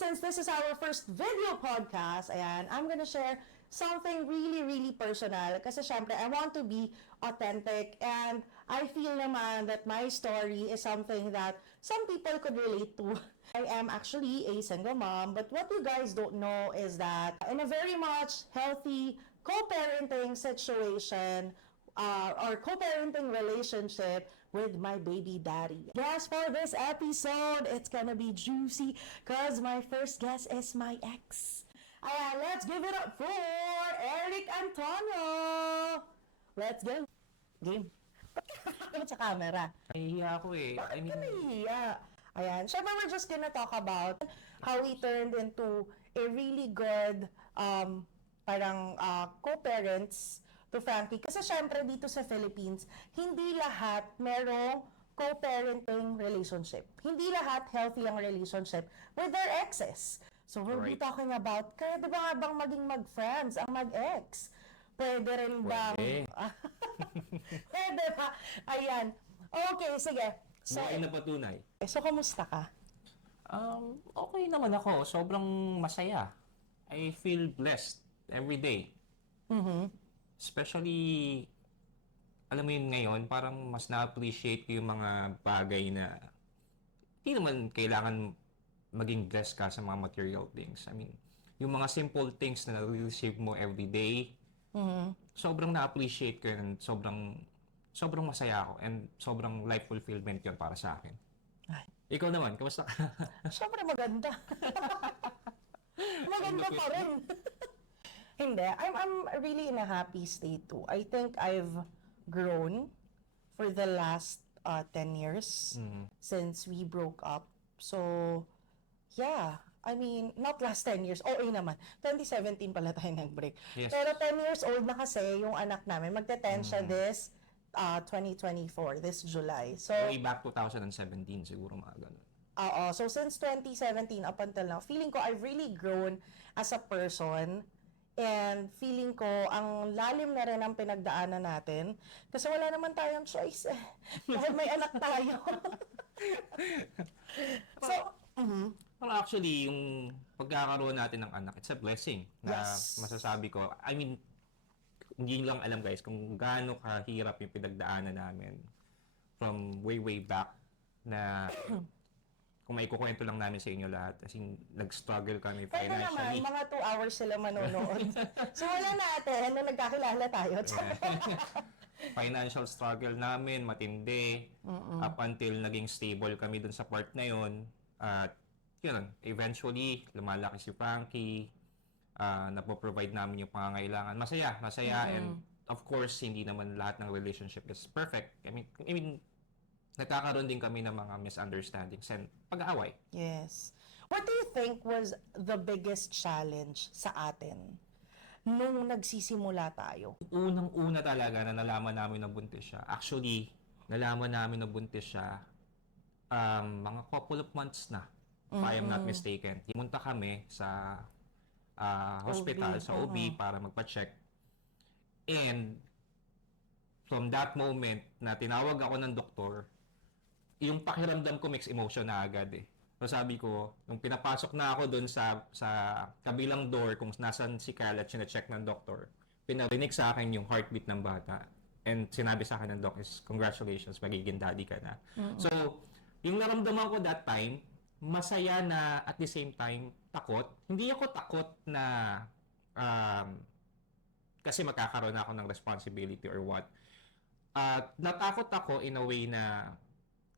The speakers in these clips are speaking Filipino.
since this is our first video podcast, ayan, I'm gonna share something really personal. Kasi syempre, I want to be authentic and I feel naman that my story is something that some people could relate to. I am actually a single mom, but what you guys don't know is that in a very much healthy co-parenting situation, or co-parenting relationship with my baby daddy. Yes, for this episode, it's gonna be juicy because my first guest is my ex. Ayan, let's give it up for Eric Antonio! Let's go! Game. Ba't ka nakakabot sa camera? Nahihiya ako eh. Bakit ka nahihiya? Ayan, syempre we're just gonna talk about how we turned into a really good co-parents to Frankie. Kasi syempre dito sa Philippines, hindi lahat merong co-parenting relationship. Hindi lahat healthy ang relationship with their exes. So we'll be talking about, kaya di ba nga bang maging mag-friends ang mag-ex? Pwede rin bang... Pwede ba? Ayan. Okay, sige. So, Buhay na patunay. so kamusta ka? Okay naman ako. Sobrang masaya. I feel blessed every day. Especially, alam mo yun ngayon, parang mas na-appreciate ko yung mga bagay na hindi naman kailangan maging blessed ka sa mga material things. I mean, yung mga simple things na na-receive mo every day, sobrang na-appreciate ko and sobrang masaya ako and sobrang life fulfillment yun para sa akin. Ay. Ikaw naman, kamusta ka? Siyempre maganda. Maganda pa rin. Hindi. I'm really in a happy state too. I think I've grown for the last 10 years since we broke up. So, yeah. I mean, not last 10 years. Oo naman. 2017 pala tayo nag-break. Yes. Pero 10 years old na kasi yung anak namin. Magte-10 siya this 2024, this July. So, Way back 2017 siguro mga ganun. oo. So, since 2017 up until now, feeling ko I've really grown as a person. And feeling ko, ang lalim na rin ang pinagdaanan natin. Kasi wala naman tayong choice eh. Dahil may anak tayo. So, Well, actually, yung pagkakaroon natin ng anak, it's a blessing na Yes. masasabi ko. I mean, hindi lang alam guys kung gaano kahirap yung pinagdaanan namin from way back na kung may kukwento lang namin sa inyo lahat. As in, nag-struggle kami pwede naman, financially. mga 2 hours sila manonood. So, wala natin nung nagkakilala tayo. Financial struggle namin, matindi. Up until naging stable kami dun sa part na yun. At yun, eventually, lumalaki si Frankie. Napoprovide namin yung pangangailangan. Masaya. And of course, hindi naman lahat ng relationship is perfect. I mean, nagkakaroon din kami ng mga misunderstandings and pag-aaway. Yes. What do you think was the biggest challenge sa atin nung nagsisimula tayo? Unang-una talaga na nalaman namin na buntis siya. Actually, nalaman namin na buntis siya mga couple of months na, if I am not mistaken. Pumunta kami sa hospital, sa OB, para magpa-check. And from that moment na tinawag ako ng doktor, yung pakiramdam ko mixed emotion na agad eh. So sabi ko, nung pinapasok na ako doon sa kabilang door kung nasan si Kyle at sinecheck ng doktor, pinarinig sa akin yung heartbeat ng bata. And sinabi sa akin ng doc is, congratulations, magiging daddy ka na. So, yung naramdaman ko that time, masaya na at the same time, takot. Hindi ako takot na kasi magkakaroon ako ng responsibility or what. Natakot ako in a way na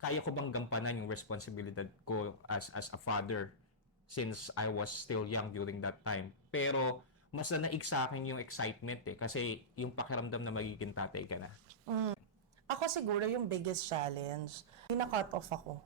kaya ko bang gampanan yung responsibilidad ko as a father since I was still young during that time. Pero mas naig sa akin yung excitement eh kasi yung pakiramdam na magiging tatay ka na. Ako siguro yung biggest challenge, pina-cut off ako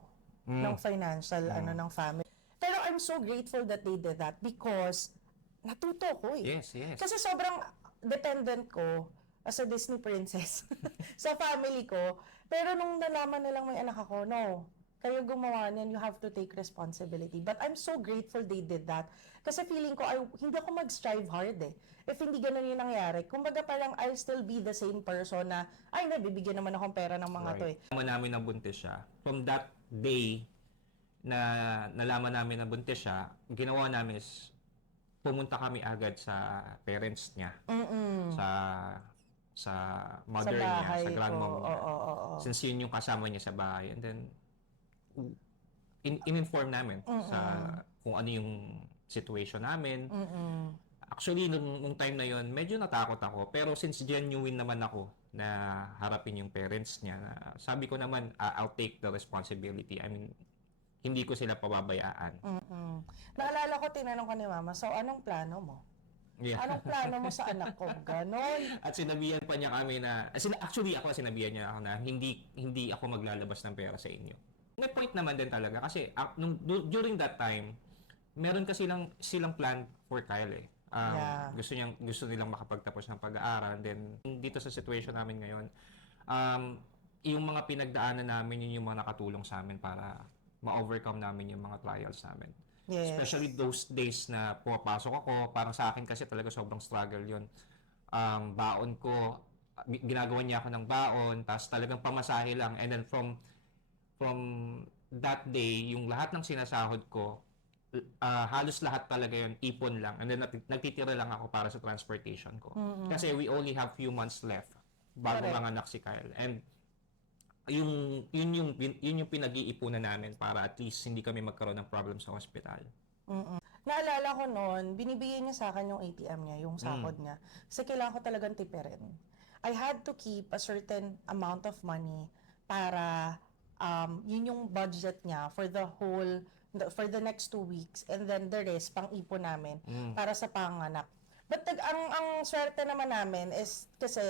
ng financial ng family. Pero I'm so grateful that they did that because natuto ko eh. Yes. Kasi sobrang dependent ko as a Disney princess sa family ko. Pero nung nalaman nilang may anak ako, no, kayo gumawa niyan, you have to take responsibility. But I'm so grateful they did that. Kasi feeling ko, hindi ako mag-strive hard eh. If hindi ganun yung nangyari, kumbaga parang I'll still be the same person na, ay, bibigyan naman akong pera ng mga to eh. Alam namin na buntis siya. From that day, na nalaman namin na buntis siya, ginawa namin is pumunta kami agad sa parents niya, sa sa mother Sa niya, bahay sa grandmom ko. niya. Oo. Since yun yung kasama niya sa bahay. And then, in-inform namin sa kung ano yung situation namin. Actually, nung time na yon medyo natakot ako. Pero since genuine naman ako na harapin yung parents niya, sabi ko naman, I'll take the responsibility. I mean, hindi ko sila pababayaan. Naalala ko, tinanong ko ni Mama, so anong plano mo? Yeah. Anong plano mo sa anak ko? Ganon. At sinabihan pa niya kami na, actually ako sinabihan niya ako na hindi ako maglalabas ng pera sa inyo. May point naman din talaga kasi during that time, meron kasi silang plan for Kyle eh. Yeah. Gusto nilang makapagtapos ng pag-aaral. Then dito sa situation namin ngayon, yung mga pinagdaanan namin, yun yung mga nakatulong sa amin para ma-overcome namin yung mga trials namin. Yes. Especially those days na pumapasok ako, parang sa akin kasi talaga sobrang struggle yun. Baon ko, ginagawa niya ako ng baon, tapos talagang pamasahe lang. And then from that day, yung lahat ng sinasahod ko, halos lahat talaga yun, ipon lang. And then nagtitira lang ako para sa transportation ko. Kasi we only have few months left bago manganak si Kyle. And yun yung pinag-iipunan namin para at least hindi kami magkaroon ng problem sa hospital. Naalala ko noon, binibigay niya sa akin yung ATM niya, yung sahod niya. Kasi kailangan ko talagang tipirin. I had to keep a certain amount of money para yun yung budget niya for the next 2 weeks, and then the rest pang ipon namin para sa panganak. But ang swerte naman namin is kasi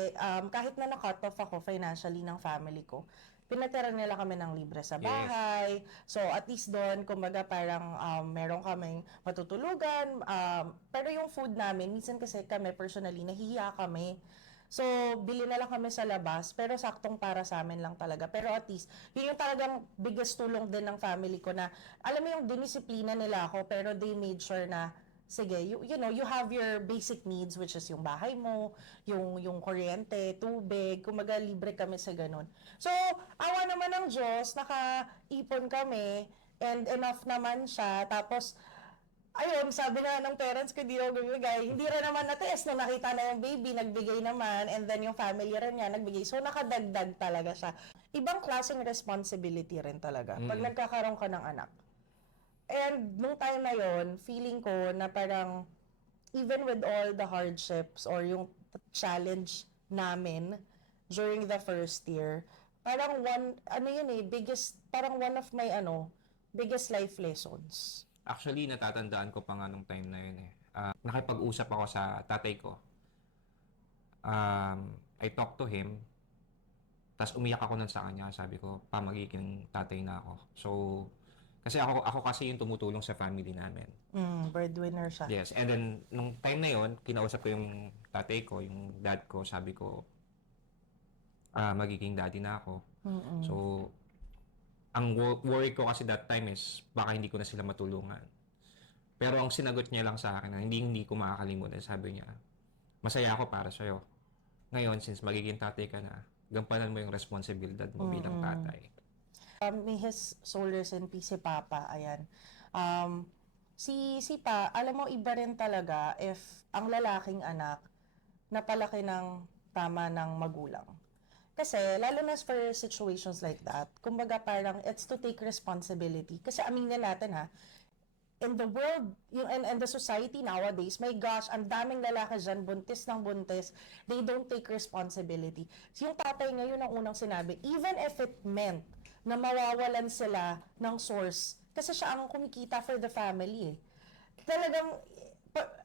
kahit na na-cut off ako financially ng family ko, pinatira nila kami ng libre sa bahay. So at least doon, kumbaga parang meron kaming matutulugan. Pero yung food namin, minsan kasi kami personally, nahihiya kami. So, bili na lang kami sa labas, pero saktong para sa amin lang talaga. Pero at least, yun yung talagang biggest tulong din ng family ko na, alam mo yung dinisiplina nila ako, pero they made sure na, sige, you know, you have your basic needs, which is yung bahay mo, yung kuryente, tubig, kumaga libre kami sa ganun. So, awa naman ng Diyos, nakaipon kami, and enough naman siya, tapos, ayun, sabi na ng parents ko, di ako bibigay. Hindi rin naman na-test. Nung nakita na yung baby, nagbigay naman. And then yung family rin niya, nagbigay. So, nakadagdag talaga siya. Ibang klaseng responsibility rin talaga pag nagkakaroon ka ng anak. And nung time na yon, feeling ko na parang even with all the hardships or yung challenge namin during the first year, parang parang one of my biggest life lessons. Actually, natatandaan ko pa nga nung time na yun eh. Nakipag-usap ako sa tatay ko. I talked to him. Tapos umiyak ako nun sa kanya. Sabi ko, magiging tatay na ako. So, kasi ako kasi yung tumutulong sa family namin. Breadwinner siya. Yes. And then, nung time na yun, kinausap ko yung tatay ko, yung dad ko. Sabi ko, magiging daddy na ako. So, ang worry ko kasi that time is baka hindi ko na sila matulungan. Pero ang sinagot niya lang sa akin na hindi ko makakalimutan, sabi niya, masaya ako para sa'yo. Ngayon, since magiging tatay ka na, gampanan mo yung responsibilidad mo bilang tatay. May his soul rest in peace si Papa, ayan. Si Pa, alam mo, iba rin talaga if ang lalaking anak napalaki ng tama ng magulang. Kasi, lalo na for situations like that, kumbaga parang it's to take responsibility. Kasi aminin natin in the world, and the society nowadays, my gosh, ang daming lalaki dyan, buntis ng buntis, they don't take responsibility. So, yung tatay ngayon ang unang sinabi, even if it meant na mawawalan sila ng source, kasi siya ang kumikita for the family Talagang,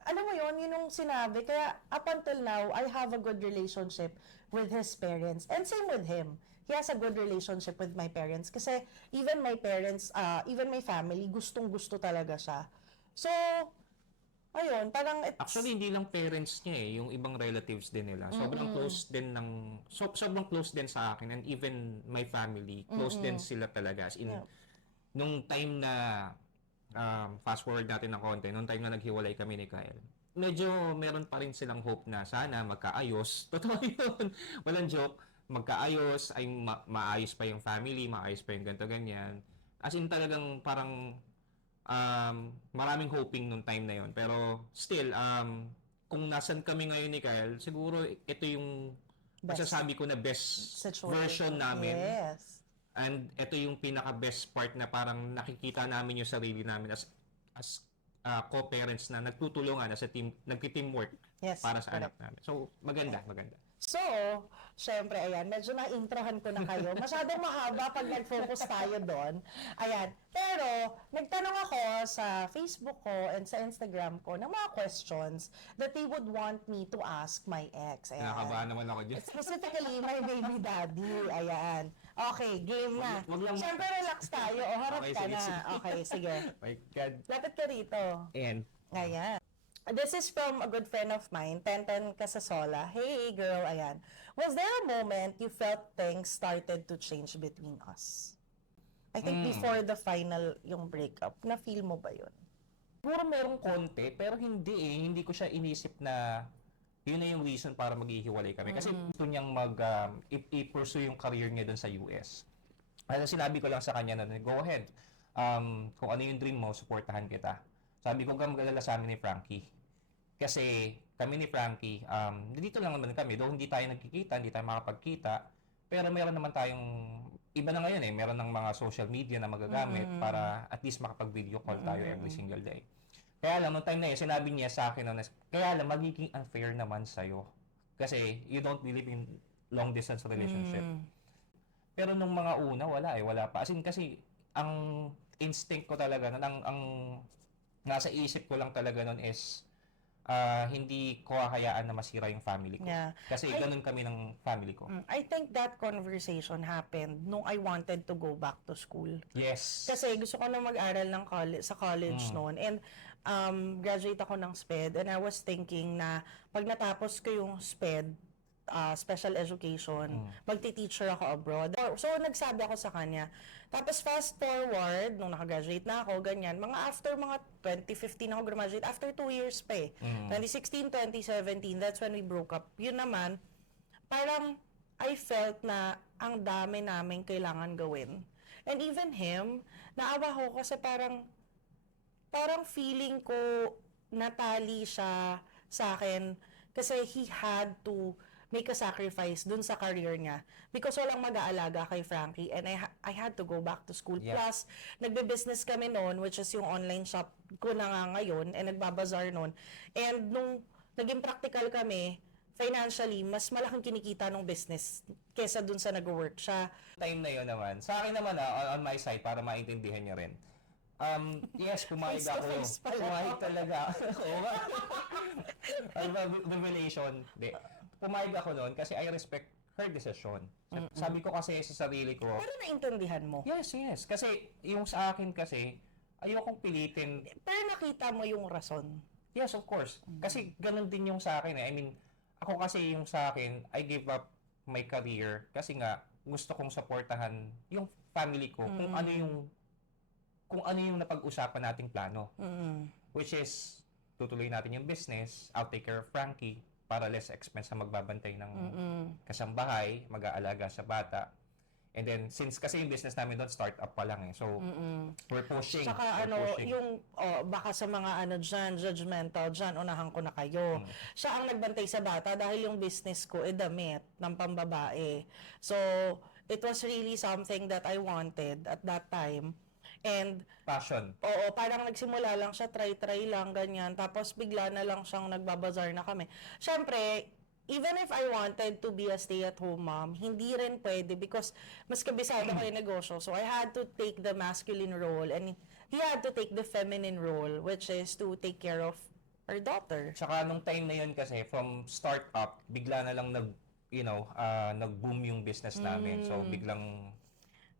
alam mo yun yung sinabi. Kaya up until now, I have a good relationship with his parents. And same with him. He has a good relationship with my parents. Kasi even my parents, even my family, gustong-gusto talaga siya. So, ayun, parang Actually, hindi lang parents niya yung ibang relatives din nila. Sobrang close din sobrang close din sa akin, and even my family, close din sila talaga. As in, nung time na fast forward natin ng konti, nung time na naghiwalay kami ni Kyle, medyo meron pa rin silang hope na sana magkaayos. Totoo yun. Walang joke. Magkaayos, ay maayos pa yung family, maayos pa yung ganito ganyan. As in talagang parang maraming hoping nung time na yon. Pero still, kung nasan kami ngayon ni Kyle, siguro ito yung Best masasabi ko na best situation. version namin. Yes. And ito yung pinaka-best part na parang nakikita namin yung sarili namin as co-parents na nagtutulungan as a team, nagti-teamwork Yes, para sa correct. anak namin. So, maganda. So, syempre, ayan, medyo na-introhan ko na kayo. Masyadong mahaba pag nag-focus tayo doon. Ayan. Pero, nagtanong ako sa Facebook ko and sa Instagram ko ng mga questions that they would want me to ask my ex. Ayan. Nakakabahan naman ako dyan. Specifically, my baby daddy. Ayan. Okay, game na. Wag lang- Siyempre, relax tayo. O, harap Okay, ka sige, na. sige. Okay, sige. My God. Lapit ka rito. And, Ayan. This is from a good friend of mine, Tenten Casasola. Hey, girl, ayan. Was there a moment you felt things started to change between us? I think before the final, yung breakup, na-feel mo ba yun? siguro merong konti, pero hindi eh. Hindi ko siya inisip na yun na yung reason para maghihiwalay kami. Kasi gusto niyang i-pursue yung career niya dun sa US. Ano sinabi ko lang sa kanya na, go ahead. Kung ano yung dream mo, supportahan kita. Sabi ko, mag-alala sa amin ni Frankie. Kasi kami ni Frankie, dito lang naman kami. Though hindi tayo nagkikita, hindi tayo makapagkita. Pero meron naman tayong, iba na ngayon eh, meron ng mga social media na magagamit para at least makapag-video call tayo every single day. Kaya lang, noong time na yun, sinabi niya sa akin, kaya lang, magiging unfair naman sa'yo. Kasi you don't believe in long-distance relationship. Pero nung mga una, wala pa. As in, kasi, ang instinct ko talaga, ang nasa isip ko lang talaga nun is, hindi ko hahayaan na masira yung family ko. Yeah. Kasi ganun kami ng family ko. I think that conversation happened nung I wanted to go back to school. Yes. Kasi gusto ko na mag-aral ng sa college noon. And graduate ako ng SPED. And I was thinking na pag natapos ko yung SPED, special education, magti-teacher ako abroad. So, nagsabi ako sa kanya. Tapos, fast forward, nung nakagraduate na ako, ganyan, after 2015 ako graduate, after 2 years pa eh. 2016, 2017, that's when we broke up. Yun naman, parang, I felt na ang dami namin kailangan gawin. And even him, naawa ko kasi parang feeling ko natali siya sa akin kasi he had to make a sacrifice dun sa career niya because walang mag-aalaga kay Frankie and I had to go back to school. Yeah. Plus, nagbe-business kami noon, which is yung online shop ko na nga ngayon and nagbabazar noon. And nung naging practical kami, financially, mas malaking kinikita ng business kesa dun sa nag-work siya. Time na yun naman. Sa akin naman, on my side, para maintindihan niyo rin. Yes, pumayag Face to ako. face pala. Pumayag talaga. Oo ba? Revelation. Pumayag ako noon kasi I respect her decision. Sabi ko kasi sa sarili ko, Pero naintindihan mo. yes. Kasi yung sa akin kasi, ayokong pilitin. Pero nakita mo yung rason. Yes, of course. Kasi ganun din yung sa akin eh. I mean, ako kasi yung sa akin, I gave up my career kasi nga gusto kong supportahan yung family ko kung ano yung napag-usapan nating plano. Which is tutuloy natin yung business, I'll take care of Frankie para less expense sa magbabantay ng kasambahay, mag-aalaga sa bata. And then, since kasi yung business namin doon, start-up pa lang eh. So, we're pushing. Saka yung baka sa mga dyan, judgmental dyan, unahan ko na kayo. Siya ang nagbantay sa bata dahil yung business ko damit ng pambabae. So, it was really something that I wanted at that time. And, Passion. oo, parang nagsimula lang siya, try lang, ganyan. Tapos, bigla na lang siyang nagbabazar na kami. Siyempre, even if I wanted to be a stay-at-home mom, hindi rin pwede because mas kabisado ko yung negosyo. So, I had to take the masculine role and he had to take the feminine role, which is to take care of our daughter. Tsaka nung time na yun kasi, from start-up, bigla na lang nag-boom yung business namin. So, biglang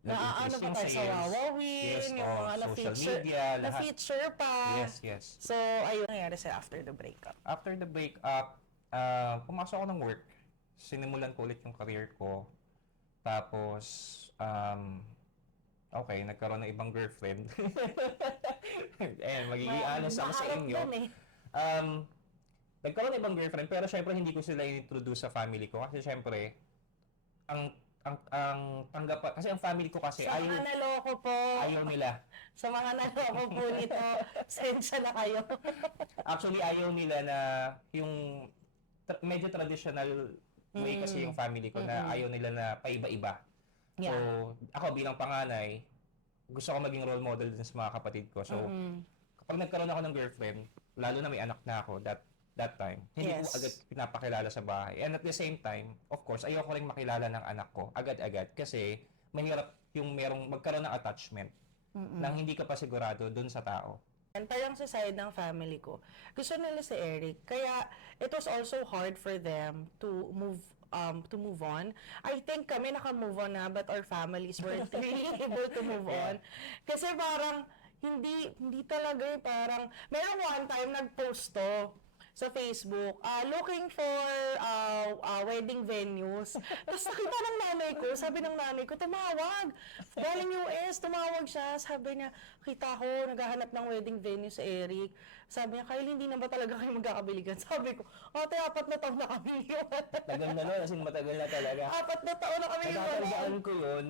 Ano pa tayo sa Wawawin, Yes, yung mga social na-feature, media, lahat. na-feature pa. Yes. So, ayun nangyari sa after the breakup. After the breakup, pumasok ako ng work. Sinimulan ko ulit yung career ko. Tapos, okay, nagkaroon ng ibang girlfriend. Magiging honest ako sa inyo. Nagkaroon ng ibang girlfriend, pero syempre hindi ko sila introduce sa family ko. Kasi syempre, ang tanggap kasi ang family ko kasi Sa mga naloko po, ayaw nila. sa mga naloko po nito, sensya na kayo. Actually, ayaw nila na yung medyo traditional way kasi yung family ko na ayaw nila na paiba-iba. So, ako bilang panganay, gusto ko maging role model din sa mga kapatid ko. So, kapag nagkaroon ako ng girlfriend, lalo na may anak na ako that time, hindi ko agad pinapakilala sa bahay. And at the same time, of course, ayoko ring makilala ng anak ko agad-agad kasi mahirap yung magkaroon ng attachment nang hindi ka pa sigurado dun sa tao. And parang sa side ng family ko, gusto nila si Eric. Kaya it was also hard for them to move on. I think kami naka-move on na, but our families weren't really able to move on. Kasi parang hindi talaga parang meron one time nag-post to sa Facebook, looking for wedding venues. Tapos nakita ng nanay ko, sabi ng nanay ko, tumawag. Galing US, tumawag siya. Sabi niya, kita ko, naghahanap ng wedding venue sa Eric. Sabi niya, Kyle, hindi na ba talaga kayo magkakabiligan? Sabi ko, ate, 4 na taon na kami yun. Tagal na nun, kasi matagal na talaga. 4 na taon na kami yun. Natatandaan ko yun.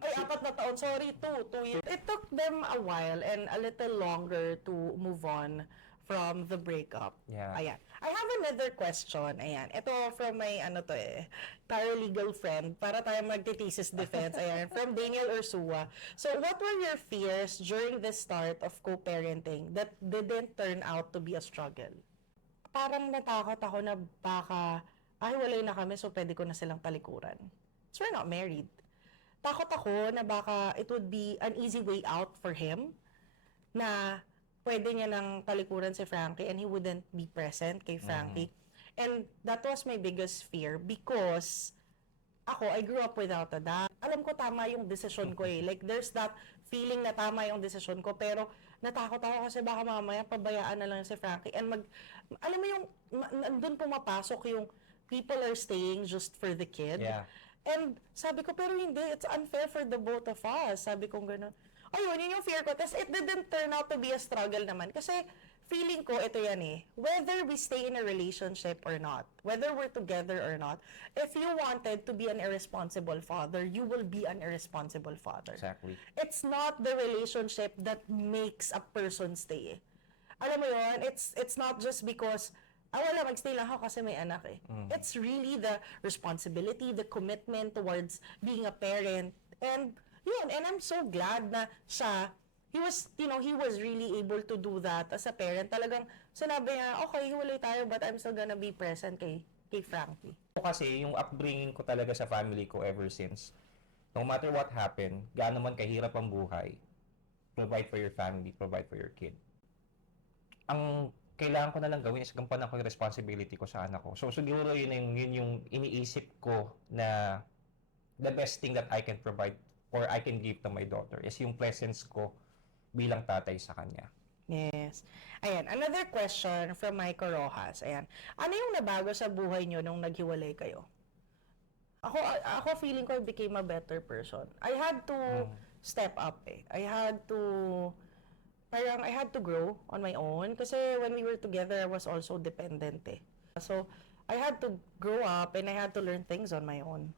Ay, 4 na taon, sorry, 2 years. It took them a while and a little longer to move on from the breakup. Yeah. Ayan. I have another question. Ayan. Ito from my, paralegal friend. Para tayo magti-thesis defense. Ayan. From Daniel Ursua. So, what were your fears during the start of co-parenting that didn't turn out to be a struggle? Parang natakot ako na baka, walay na kami, so pwede ko na silang talikuran. So, we're not married. Takot ako na baka it would be an easy way out for him na pwede niya nang talikuran si Frankie and he wouldn't be present kay Frankie. And that was my biggest fear because ako, I grew up without a dad. Alam ko tama yung decision ko eh. Like, there's that feeling na tama yung decision ko, pero natakot ako kasi baka mamaya pabayaan na lang si Frankie. And alam mo yung, nandun pumapasok yung people are staying just for the kid. Yeah. And sabi ko, pero hindi, it's unfair for the both of us. Sabi ko gano'n. Ayun, yun yung fear ko. Tapos it didn't turn out to be a struggle naman. Kasi feeling ko, ito yan eh. Whether we stay in a relationship or not, whether we're together or not, if you wanted to be an irresponsible father, you will be an irresponsible father. Exactly. It's not the relationship that makes a person stay. Alam mo yun, it's not just because wala, magstay lang ako kasi may anak eh. It's really the responsibility, the commitment towards being a parent. And yun, and I'm so glad na he was really able to do that as a parent. Talagang sinabi niya, okay, hiwalay tayo, but I'm still gonna be present kay Frankie. Kasi yung upbringing ko talaga sa family ko ever since, no matter what happened, gaano man kahirap ang buhay, provide for your family, provide for your kid. Ang kailangan ko na lang gawin is gampanan ko yung responsibility ko sa anak ko. So siguro yun yung iniisip ko na the best thing that I can provide or I can give to my daughter is yung presence ko bilang tatay sa kanya. Yes. Ayan, another question from Mike Rojas. Ayan. Ano yung nabago sa buhay nyo nung naghiwalay kayo? Ako feeling ko I became a better person. I had to step up eh. I had to grow on my own kasi when we were together, I was also dependent eh. So, I had to grow up and I had to learn things on my own.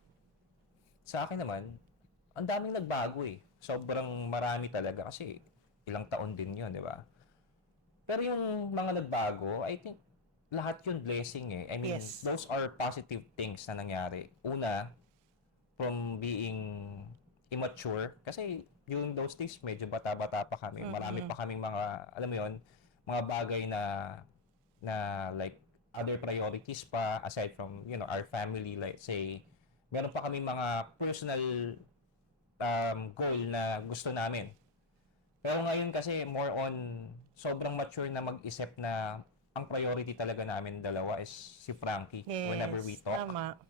Sa akin naman, ang daming nagbago eh. Sobrang marami talaga kasi ilang taon din yun, di ba? Pero yung mga nagbago, I think lahat yun blessing eh. I mean, Yes. those are positive things na nangyari. Una, from being immature, kasi during those days, medyo bata-bata pa kami. Marami pa kaming mga, alam mo yun, mga bagay na like other priorities pa aside from, our family, like say, meron pa kami mga personal goal na gusto namin. Pero ngayon kasi more on sobrang mature na mag-isip na ang priority talaga namin dalawa is si Frankie whenever we talk. Tama.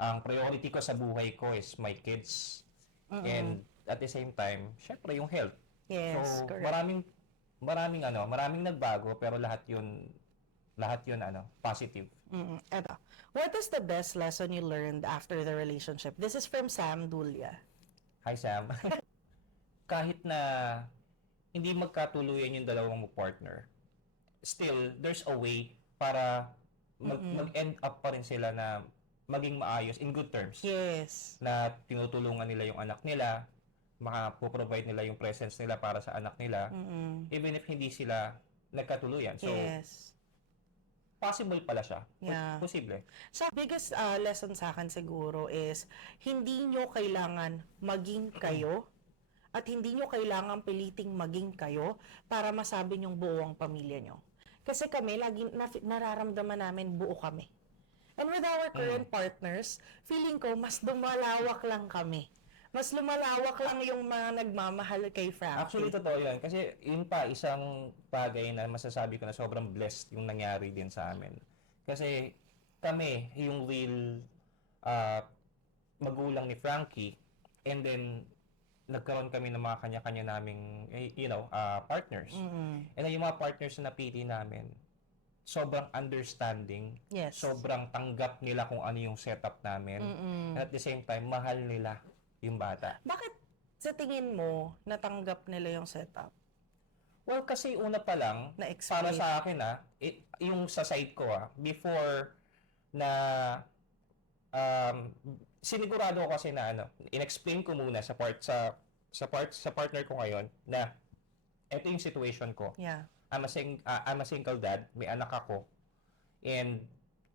Ang priority ko sa buhay ko is my kids. And at the same time, syempre yung health. Yes, So correct. maraming nagbago pero lahat yun positive. Eto. What is the best lesson you learned after the relationship? This is from Sam Dulya. Hi, Sam. Kahit na hindi magkatuluyan yung dalawang mo partner, still, there's a way para mag-end up pa rin sila na maging maayos in good terms. Yes. Na tinutulungan nila yung anak nila, makapoprovide nila yung presence nila para sa anak nila, even if hindi sila nagkatuluyan. So, Yes. possible pala siya. Yeah. Posible. So, biggest lesson sa akin siguro is, hindi nyo kailangan maging kayo at hindi nyo kailangan piliting maging kayo para masabi nyong buo ang pamilya nyo. Kasi kami, lagi nararamdaman namin buo kami. And with our current partners, feeling ko, mas lumalawak lang kami. Mas lumalawak lang yung mga nagmamahal kay Frankie. Actually, totoo yan. Kasi yun pa, isang bagay na masasabi ko na sobrang blessed yung nangyari din sa amin. Kasi kami, yung real magulang ni Frankie, and then nagkaroon kami ng mga kanya-kanya naming, partners. And then yung mga partners na napili namin, sobrang understanding, Yes. sobrang tanggap nila kung ano yung setup namin. And at the same time, mahal nila yung bata. Bakit sa tingin mo natanggap nila yung setup? Well, kasi una pa lang, Na-explain. para sa akin yung sa side ko before na sinigurado ko kasi na in-explain ko muna sa partner ko ngayon na ito yung situation ko. Yeah. I'm a single dad, may anak ako, and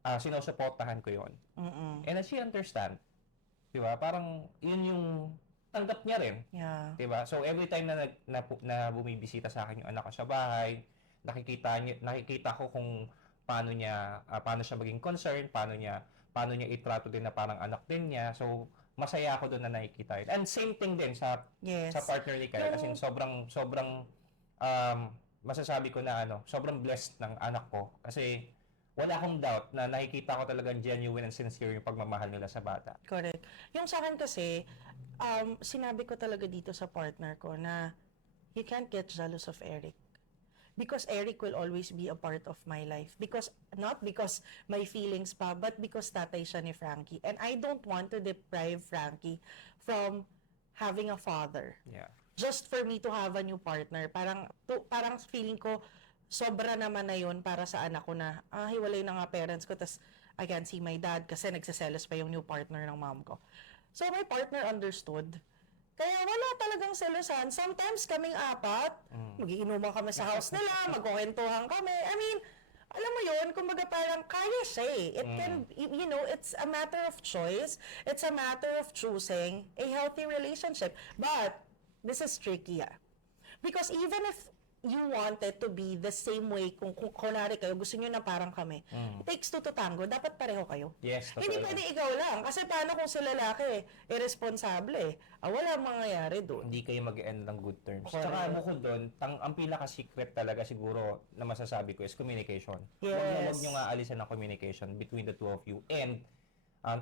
sinusuportahan ko yon. And she understand. Diba? Parang yun yung tanggap niya rin. Yeah. Diba? So every time na bumibisita sa akin yung anak ko sa bahay, nakikita ko kung paano siya maging concerned, paano niya itrato din na parang anak din niya. So masaya ako doon na nakikita yun. And same thing din sa partner ni Kyle. Kasi sobrang masasabi ko na sobrang blessed ng anak ko kasi wala akong doubt na nakikita ko talagang genuine and sincere yung pagmamahal nila sa bata. Correct. Yung sa akin kasi, sinabi ko talaga dito sa partner ko na you can't get jealous of Eric. Because Eric will always be a part of my life. Not because my feelings pa, but because tatay siya ni Frankie. And I don't want to deprive Frankie from having a father. Yeah. Just for me to have a new partner. Parang feeling ko, sobra naman na yun para sa anak ko na, hiwalay na nga parents ko, tas I can't see my dad kasi nagsiselos pa yung new partner ng mom ko. So my partner understood. Kaya wala talagang selosan. Sometimes kaming apat, magiinuman kami sa house nila, magkukwentuhan kami. I mean, alam mo yun, kumbaga parang kaya siya eh. It can, it's a matter of choice. It's a matter of choosing a healthy relationship. But, this is tricky because even if you want it to be the same way, kung kunwari kayo, gusto nyo na parang kami, it takes two to tango, dapat pareho kayo. Yes, Hindi pwede ikaw lang. Kasi paano kung si lalaki, irresponsible, wala mangyayari doon. Hindi kayo mag-end ng good terms. Correct. Tsaka bukod doon, ang pinaka-secret talaga siguro na masasabi ko is communication. Yes. Huwag nyo nga alisan ng communication between the two of you and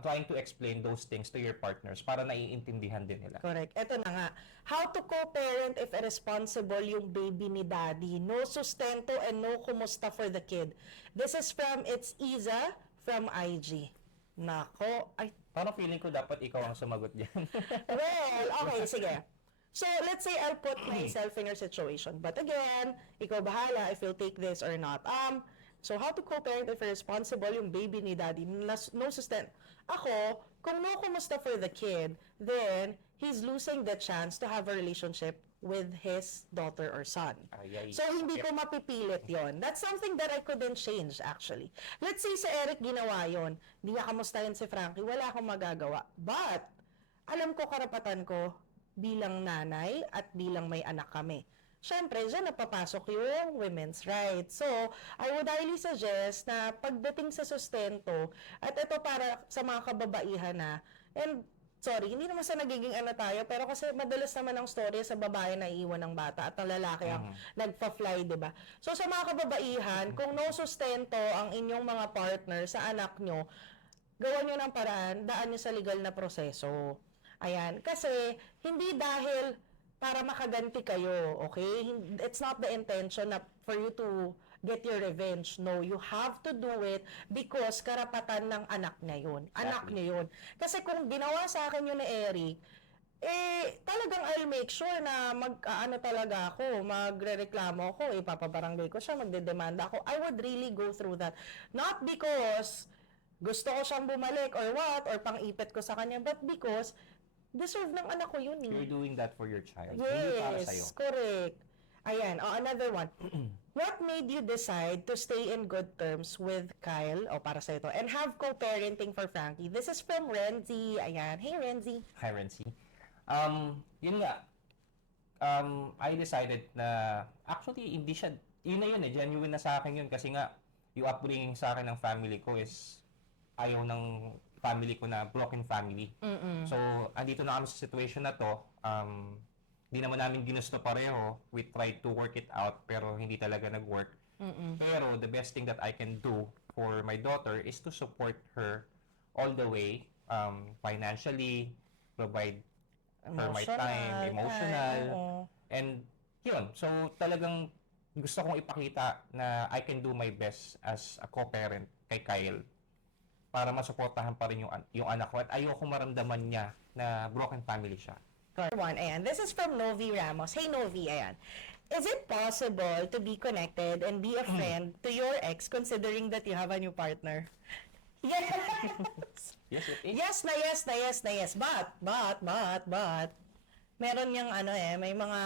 trying to explain those things to your partners para naiintindihan din nila. Correct. Ito na nga. How to co-parent if irresponsible yung baby ni daddy. No sustento and no kumusta for the kid. This is from It's Iza from IG. Nako. Ay, Parang feeling ko dapat ikaw ang sumagot diyan. well, okay, sige. So, let's say I'll put myself in your situation. But again, ikaw bahala if you'll take this or not. So, how to co-parent if irresponsible yung baby ni daddy. No sustain. Ako, kung no kumusta for the kid, then he's losing the chance to have a relationship with his daughter or son. Ay. So, hindi ko mapipilit yon. That's something that I couldn't change, actually. Let's say si Eric ginawa yon. Hindi niya kamustahin si Frankie. Wala akong magagawa. But, alam ko karapatan ko bilang nanay at bilang may anak kami. Siyempre, dyan napapasok yung women's rights. So, I would highly suggest na pagdating sa sustento, at ito para sa mga kababaihan na, and sorry, hindi naman sa nagiging tayo, pero kasi madalas naman ang story sa babae na iiwan ng bata at ang lalaki ang nagpa-fly, di ba? So, sa mga kababaihan, kung no sustento ang inyong mga partner sa anak nyo, gawan nyo ng paraan, daan nyo sa legal na proseso. Ayan. Kasi, hindi dahil para makaganti kayo, okay? It's not the intention na for you to get your revenge. No, you have to do it because karapatan ng anak niya yun. Anak niya yun. Kasi kung ginawa sa akin yun ni Eric, talagang I'll make sure na talaga ako, magrereklamo ako, ipapabarangay ko siya, magdedemanda ako. I would really go through that. Not because gusto ko siyang bumalik or what, or pang-ipit ko sa kanya, but because deserve ng anak ko yun You're eh. doing that for your child. Hindi para sa'yo. Yes, correct. Ayan, another one. What made you decide to stay in good terms with Kyle, para sa'yo to, and have co-parenting for Frankie? This is from Renzi. Ayan, hey Renzi. Hi, Renzi. Yun nga. I decided na, actually, hindi siya, yun na yun eh, genuine na sa akin yun. Kasi nga, yung upbringing sa akin ng family ko is, ayaw ng family ko na broken family. So, andito na kami sa situation na to. Hindi naman namin ginusto pareho. We tried to work it out, pero hindi talaga nag-work. Pero the best thing that I can do for my daughter is to support her all the way, financially, provide her my time, emotional, and yun. So, talagang gusto kong ipakita na I can do my best as a co-parent kay Kyle para masuportahan pa rin yung anak ko at ayoko maramdaman niya na broken family siya. One, ayan. This is from Novi Ramos. Hey Novi, ayan. Is it possible to be connected and be a friend to your ex considering that you have a new partner? Yes! Yes, it is. Yes. But, meron yung may mga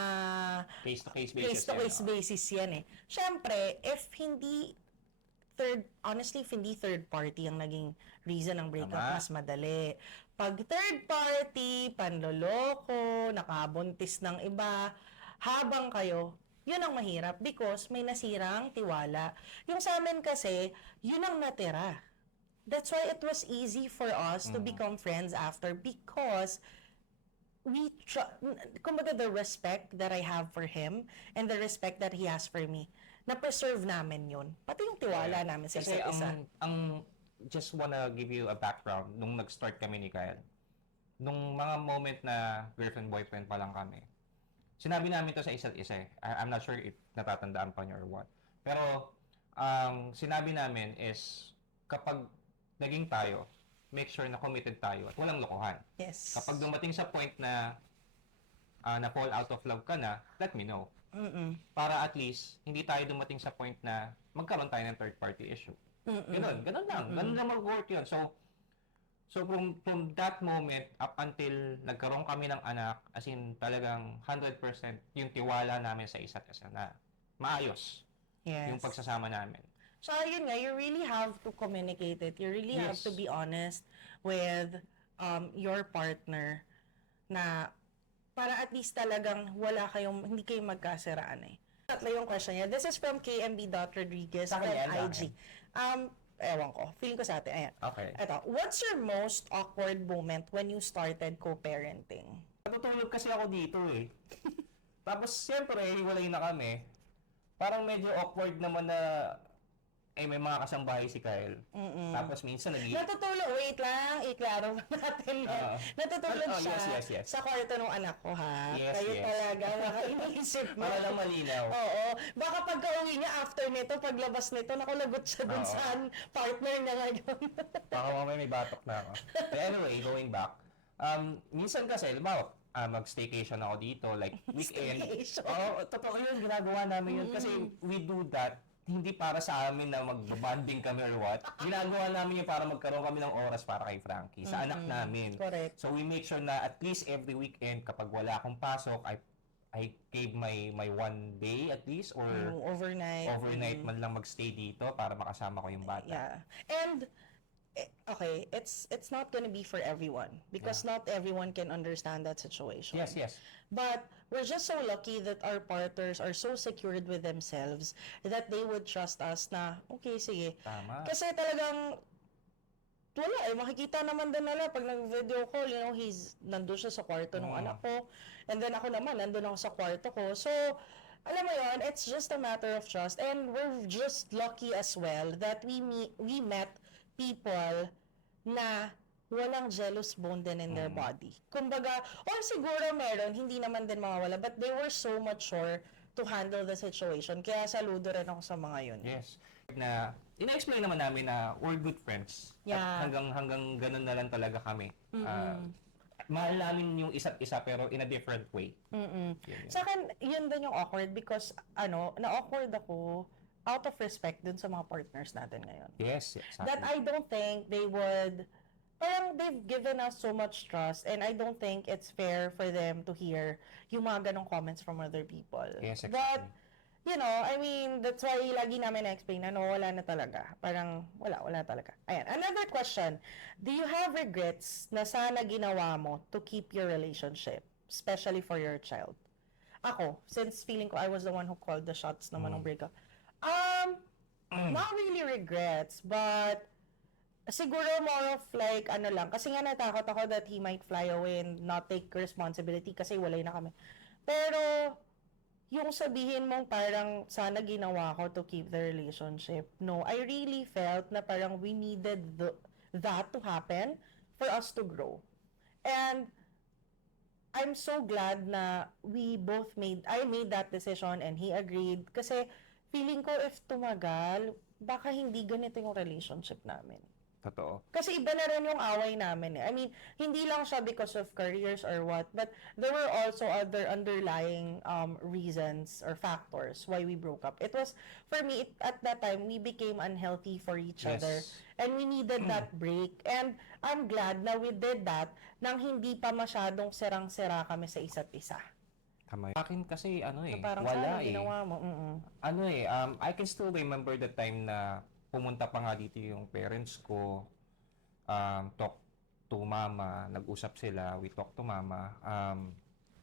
Case-to-case basis. case-to-case basis yan eh. Siyempre, if hindi third party ang naging reason ng breakup, Tama. mas madali. Pag third party, panloloko, nakabuntis ng iba, habang kayo, yun ang mahirap because may nasirang tiwala. Yung sa amin kasi, yun ang natira. That's why it was easy for us to become friends after because kumbaga the respect that I have for him and the respect that he has for me, na-preserve namin yun. Pati yung tiwala namin sa Kasi isa't isa. just wanna give you a background, nung nag-start kami ni Kyle, nung mga moment na girlfriend-boyfriend pa lang kami, sinabi namin to sa isa't isa eh. I'm not sure if natatandaan pa niyo or what. Pero, sinabi namin is, kapag naging tayo, make sure na committed tayo at walang lokohan. Yes. Kapag dumating sa point na na-fall out of love ka na, let me know. Para at least, hindi tayo dumating sa point na magkaroon tayo ng third party issue. Ganun lang. Ganun lang mag-work yun. So from that moment up until nagkaroon kami ng anak, as in talagang 100% yung tiwala namin sa isa't isa na maayos Yes. yung pagsasama namin. So, yun nga, you really have to communicate it. You really have Yes. to be honest with your partner na para at least talagang hindi kayo magkasiraan eh. Tatlo yung question niya. This is from KMB.Rodriguez Sa from akin yan, sa IG. Ewan ko. Feeling ko sa atin. Ayan. Okay. Ito. What's your most awkward moment when you started co-parenting? Natutulog kasi ako dito eh. Tapos siyempre, hiwalay na kami. Parang medyo awkward naman na may mga kasambahay si Kyle. Tapos minsan Natutulog. Wait lang. Iklaro natin yan. Natutulog siya yes. sa kwarto ng anak ko, ha? Yes, Kayo yes. talaga. Iniisip mo. Para lang malinaw. Oo. Baka pagka-uwi niya, after nito, paglabas nito, nakalagot siya dun Oo. sa partner niya ngayon. Baka mamaya may batok na ako. But anyway, going back. Minsan kasi, halimbawa, mag-staycation ako dito, like weekend. Staycation. Oo, totoo yun, ginagawa namin yun. Kasi we do that, hindi para sa amin na mag-bonding kami or what. Ginagawa namin yun para magkaroon kami ng oras para kay Frankie, sa anak namin. Correct. So we make sure na at least every weekend, kapag wala akong pasok, I gave my one day at least, or Overnight. man lang magstay dito para makasama ko yung bata. Yeah. And, okay, it's not gonna be for everyone because not everyone can understand that situation. Yes. But we're just so lucky that our partners are so secured with themselves that they would trust us na, okay, sige. Tama. Kasi talagang, wala makikita naman din nila pag nag-video call, nandun siya sa kwarto ng anak ko, and then ako naman, nandun ako sa kwarto ko. So, alam mo yun, it's just a matter of trust, and we're just lucky as well that we met people na walang jealous bone din in their body. Kumbaga, or siguro meron, hindi naman din mawawala, but they were so mature to handle the situation. Kaya saludo rin ako sa mga yun. Yes. Na ina-explain naman namin na we're good friends. Yeah. At hanggang ganun na lang talaga kami. Mahal namin yung isa't isa pero in a different way. Yun. Sa akin, yun din yung awkward because, na-awkward ako out of respect dun sa mga partners natin ngayon. Yes, exactly. That I don't think they would, parang they've given us so much trust and I don't think it's fair for them to hear yung mga ganong comments from other people. Yes, exactly. But, you know, I mean, that's why lagi namin na-explain na no, wala na talaga. Parang, wala talaga. Ayan, another question. Do you have regrets na sana ginawa mo to keep your relationship, especially for your child? Ako, since feeling ko I was the one who called the shots naman ng breakup. Not really regrets, but siguro more of like, ano lang, kasi nga natakot ako that he might fly away and not take responsibility kasi walay na kami. Pero, yung sabihin mong parang sana ginawa ko to keep the relationship, no, I really felt na parang we needed that to happen for us to grow. And, I'm so glad na I made that decision and he agreed kasi feeling ko if tumagal, baka hindi ganito yung relationship namin. Totoo. Kasi iba na rin yung away namin eh. I mean, hindi lang siya because of careers or what, but there were also other underlying reasons or factors why we broke up. It was, for me, at that time, we became unhealthy for each other. And we needed that break. And I'm glad na we did that nang hindi pa masyadong serang-sera kami sa isa't isa. Tama. Akin kasi, Parang wala sana ginawa mo. I can still remember the time na pumunta pa nga dito yung parents ko, talk to mama, nag-usap sila, we talk to mama,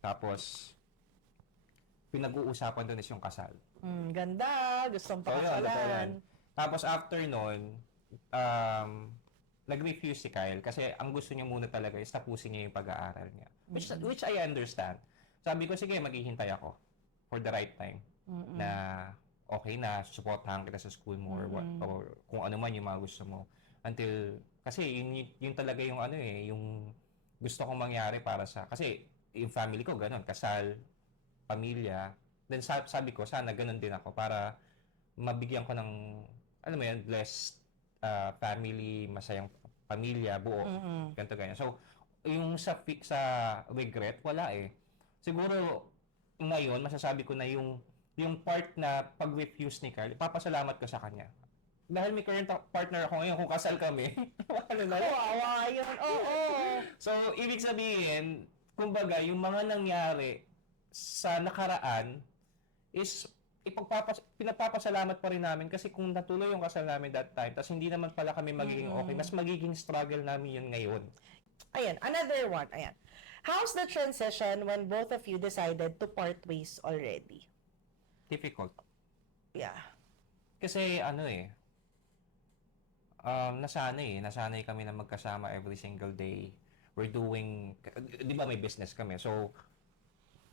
tapos pinag-uusapan doon is yung kasal. Ganda, gustong So, yun, totoo yan. pakasalan. Tapos after nun, nag-refuse si Kyle kasi ang gusto niya muna talaga is tapusin niya yung pag-aaral niya. Which I understand. Sabi ko, sige, maghihintay ako for the right time na okay na, supportahan kita sa school mo or what, or kung ano man yung mga gusto mo. Until, kasi yun talaga yung yung gusto kong mangyari para sa, kasi yung family ko, ganun, kasal, pamilya. Then sabi ko, sana ganun din ako para mabigyan ko ng, alam mo yun, blessed family, masayang pamilya, buo. Ganito, ganyan. So, yung sa regret, wala eh. Siguro, ngayon, masasabi ko na yung part na pag-refuse ni Carl, papasalamat ko sa kanya. Dahil may current partner ako ngayon, kung kasal kami, ano na lang. Kawawa yun, oo. So, ibig sabihin, kumbaga, yung mga nangyari sa nakaraan is pinapapasalamat pa rin namin kasi kung natuloy yung kasal namin that time, tapos hindi naman pala kami magiging okay, mas magiging struggle namin yun ngayon. Ayan, another one. Ayan. How's the transition when both of you decided to part ways already? Difficult. Yeah. Kasi nasanay kami na magkasama every single day. We're doing, di ba may business kami, so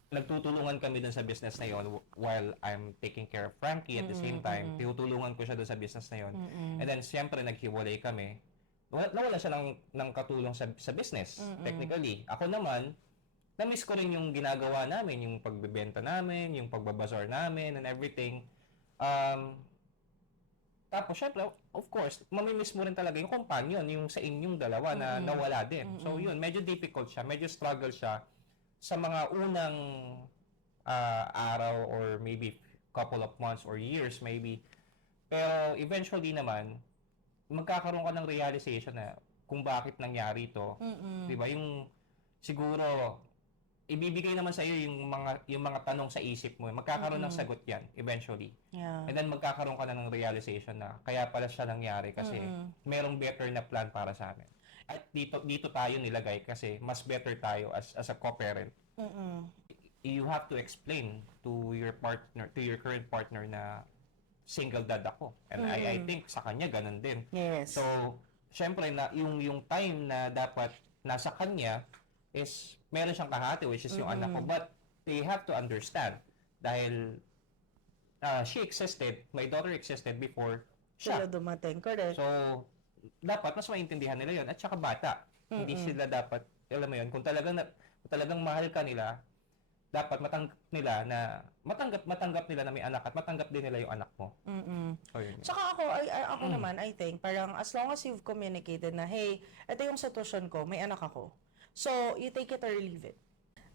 nagtutulungan kami dun sa business na yon while I'm taking care of Frankie at the same time, tinutulungan ko siya dun sa business na yon. And then, siyempre, naghiwalay kami. Nawala siya ng katulong sa business, technically. Ako naman, na-miss ko rin yung ginagawa namin, yung pagbebenta namin, yung pagbabazar namin, and everything. Tapos, syempre, of course, mamimiss mo rin talaga yung companion, yung sa inyong dalawa na nawala din. So, yun, medyo difficult siya, medyo struggle siya sa mga unang araw or maybe couple of months or years maybe. Pero eventually naman, magkakaroon ka ng realization na kung bakit nangyari ito. 'Di ba? Yung siguro ibibigay naman sa iyo yung mga tanong sa isip mo, magkakaroon ng sagot 'yan eventually. Yeah. And then magkakaroon ka na ng realization na kaya pala siya nangyari kasi merong better na plan para sa amin. At dito tayo nilagay kasi mas better tayo as a co-parent. You have to explain to your partner, to your current partner na single dad ako. And I think sa kanya ganun din. Yes. So, syempre na yung time na dapat nasa kanya is meron siyang kahati which is yung anak ko, but they have to understand dahil she existed, my daughter existed before Sila siya. dumating, correct. So, dapat mas maintindihan nila yon at saka bata. Hindi sila dapat, alam mo yun, kung talagang mahal ka nila, dapat matanggap nila na may anak at matanggap din nila yung anak mo. So, yun. Tsaka ako naman, I think, parang as long as you've communicated na, hey, ito yung sitwasyon ko, may anak ako. So, you take it or leave it.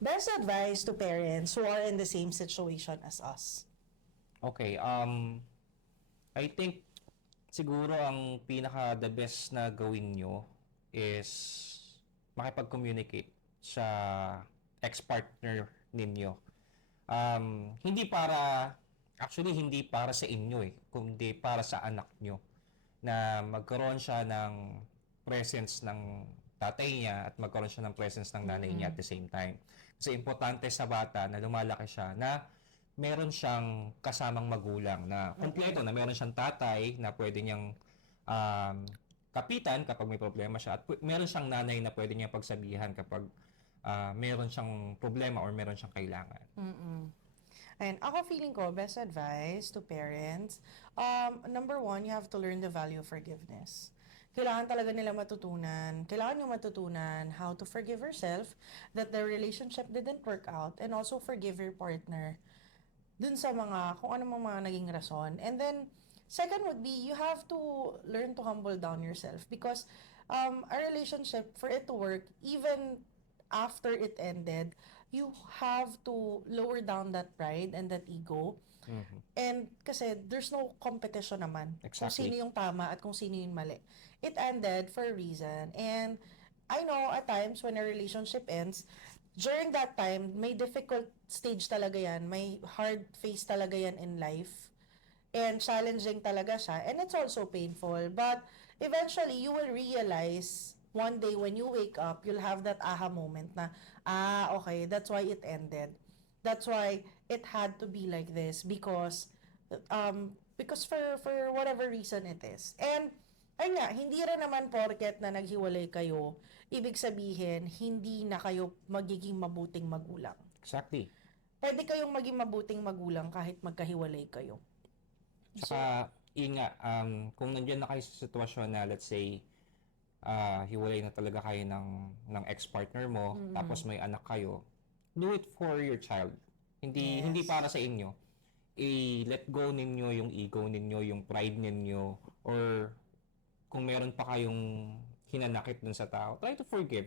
Best advice to parents who are in the same situation as us? Okay, I think siguro ang pinaka the best na gawin nyo is makipag-communicate sa ex-partner ninyo. Hindi para sa inyo kundi para sa anak nyo na magkaroon siya ng presence ng tatay niya at magkaroon siya ng presence ng nanay niya at the same time. Kasi importante sa bata na lumalaki siya na meron siyang kasamang magulang na kumpleto, na meron siyang tatay na pwede niyang kapitan kapag may problema siya at meron siyang nanay na pwede niyang pagsabihan kapag meron siyang problema or meron siyang kailangan. And ako feeling ko, best advice to parents, number one, you have to learn the value of forgiveness. Kailangan talaga nila matutunan. Kailangan nyo matutunan how to forgive yourself, that the relationship didn't work out, and also forgive your partner dun sa kung ano mga naging rason. And then, second would be, you have to learn to humble down yourself because a relationship, for it to work, even after it ended, you have to lower down that pride and that ego. And kasi there's no competition naman kung Exactly. sino yung tama at kung sino yung mali. It ended for a reason. And I know at times when a relationship ends, during that time, may difficult stage talaga yan. May hard phase talaga yan in life. And challenging talaga siya. And it's also painful. But eventually, you will realize one day when you wake up, you'll have that aha moment na, okay, that's why it ended. That's why it had to be like this because for whatever reason it is. And ayun nga, hindi rin naman porket na naghiwalay kayo, ibig sabihin, hindi na kayo magiging mabuting magulang. Exactly. Pwede kayong maging mabuting magulang kahit magkahiwalay kayo. Saka, kung nandiyan na kayo sa sitwasyon na, let's say, hiwalay na talaga kayo ng ex-partner mo, tapos may anak kayo, do it for your child. Hindi para sa inyo. I-let go ninyo yung ego ninyo, yung pride ninyo, or kung meron pa kayong hinanakit dun sa tao, try to forgive.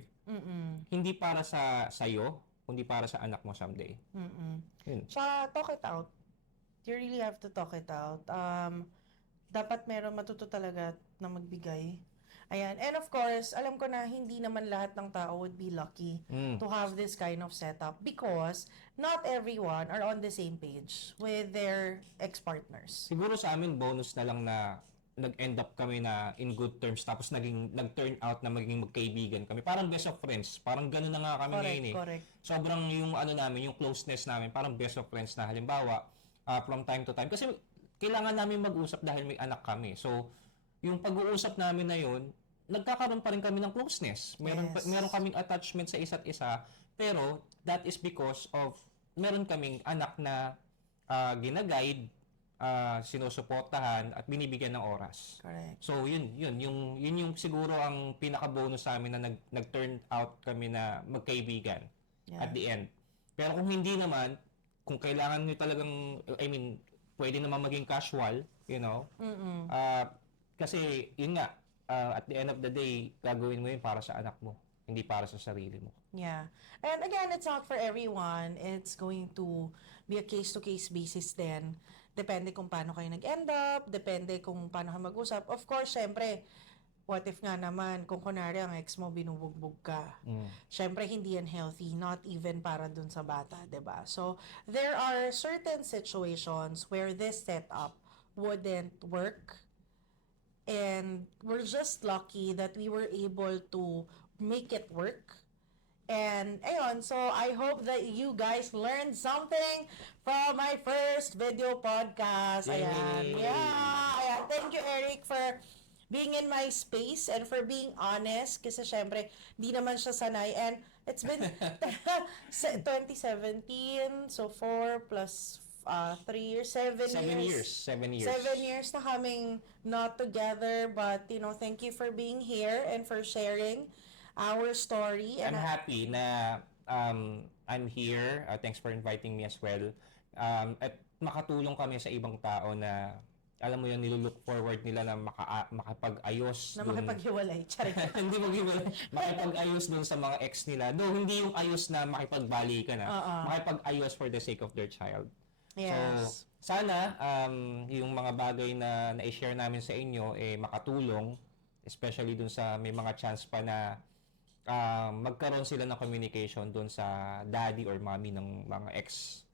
Hindi para sa sayo, kundi para sa anak mo someday. Yun. Talk it out. You really have to talk it out. Dapat meron matuto talaga na magbigay. Ayan. And of course, alam ko na hindi naman lahat ng tao would be lucky to have this kind of setup because not everyone are on the same page with their ex-partners. Siguro sa amin, bonus na lang na nag-end up kami na in good terms tapos nag-turn out na maging magkaibigan kami. Parang best of friends. Parang gano'n na nga kami ngayon Correct. Sobrang yung namin, yung closeness namin, parang best of friends na halimbawa, from time to time. Kasi kailangan namin mag-usap dahil may anak kami. So, yung pag-uusap namin na yun, nagkakaroon pa rin kami ng closeness. Meron kaming attachment sa isa't isa, pero that is because of meron kaming anak na ginaguide, sinusuportahan at binibigyan ng oras. Correct. So yun yung siguro ang pinaka-bonus sa amin na nag-turn out kami na magkaibigan at the end. Pero kung hindi naman, kung kailangan niyo talagang, pwede naman maging casual, kasi yun nga, at the end of the day, gagawin mo yun para sa anak mo, hindi para sa sarili mo. Yeah. And again, it's not for everyone. It's going to be a case-to-case basis then. Depende kung paano kayo nag-end up, depende kung paano kayo mag-usap. Of course, syempre, what if nga naman, kung kunwari ang ex mo, binubugbog ka. Syempre, hindi yan healthy, not even para dun sa bata, 'di ba? So, there are certain situations where this setup wouldn't work. And we're just lucky that we were able to make it work. And ayun, so I hope that you guys learned something from my first video podcast. Ayan. Yay! Yeah. Ayan. Thank you, Eric, for being in my space and for being honest. Kasi syempre, di naman siya sanay. And it's been 2017, so 4 plus 3 years, 7 years. 7 years. 7 years na kaming not together, but thank you for being here and for sharing our story. And I'm happy na I'm here. Thanks for inviting me as well. At makatulong kami sa ibang tao na alam mo yun, nilulook forward nila na makapag-ayos. na makipaghiwalay. Charing. Hindi maghiwalay. Makipag-ayos dun sa mga ex nila. Though hindi yung ayos na makipagbali ka na. Makipag-ayos for the sake of their child. Yes. So, sana yung mga bagay na na-share namin sa inyo makatulong, especially dun sa may mga chance pa na magkaroon sila ng communication dun sa daddy or mommy ng mga ex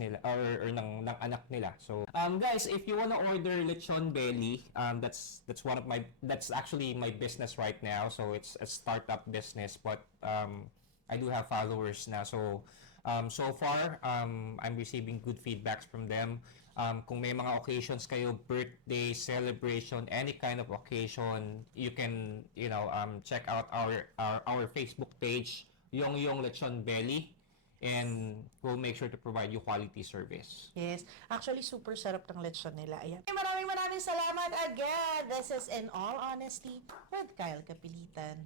nila or ng anak nila. So guys, if you wanna order lechon belly, that's that's actually my business right now. So it's a startup business, but I do have followers na. So so far I'm receiving good feedbacks from them. Kung may mga occasions kayo, birthday, celebration, any kind of occasion, you can, check out our Facebook page, yung Lechon Belly, and we'll make sure to provide you quality service. Yes. Actually, super sarap ng lechon nila. Ayan. Maraming salamat again. This is In All Honesty with Kyle Kapilitan.